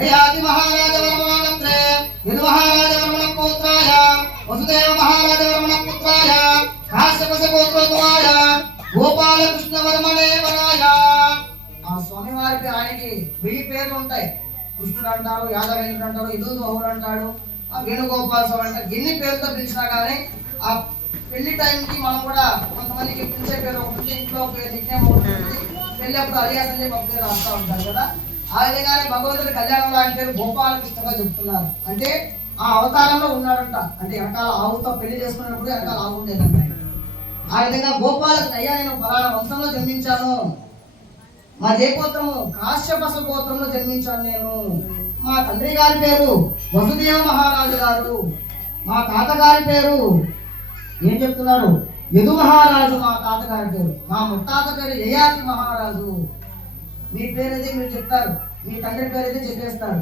యయాతి మహారాజ వర్మణత్రే యదు మహారాజ వర్మణ పుత్రాయ వసుదేవ మహారాజ వర్మణ పుత్రాయ కాశ్యపస గోత్రోద్వాయ గోపాలకృష్ణ వర్మణే వరాయ. ఆ స్వామి వారికి ఆయనకి 1000 పేర్లు ఉంటాయి. కృష్ణుడు అంటారు, యాదవేంద్రుడు అంటారు, యదు బహుడు అంటాడు, వేణుగోపాల స్వామి అంటారు. ఎన్ని పేర్లతో పిలిచినా కానీ ఆ పెళ్లి టైంకి మనం కూడా కొంతమందికి పిలిచే పేరు ఒకటి, ఇంట్లో పేరు నిత్యం ఒకటి, పెళ్లి అప్పుడు అలియాస్ అని చెప్పి పేరు రాస్తూ ఉంటారు కదా. ఆ విధంగానే భగవంతుడి కళ్యాణంలో ఆయన పేరు గోపాలకృష్ణగా చెప్తున్నారు. అంటే ఆ అవతారంలో ఉన్నాడంట. అంటే వెనకాల ఆవుతో పెళ్లి చేసుకున్నప్పుడు వెనకాల ఆవు ఉండేదంట. ఆ విధంగా గోపాలకు అయ్యా నేను పలానా వంశంలో జన్మించాను, మా గోత్రము కాశ్యపస గోత్రంలో జన్మించాను నేను. మా తండ్రి గారి పేరు వసుదేవ మహారాజు గారు, మా తాతగారి పేరు ఏం చెప్తున్నారు యదు మహారాజు, మా తాతగారి పేరు, మా ముత్తాత పేరు యయాతి మహారాజు. మీ పేరు అయితే మీరు చెప్తారు, మీ తండ్రి పేరు అయితే చెప్పేస్తారు.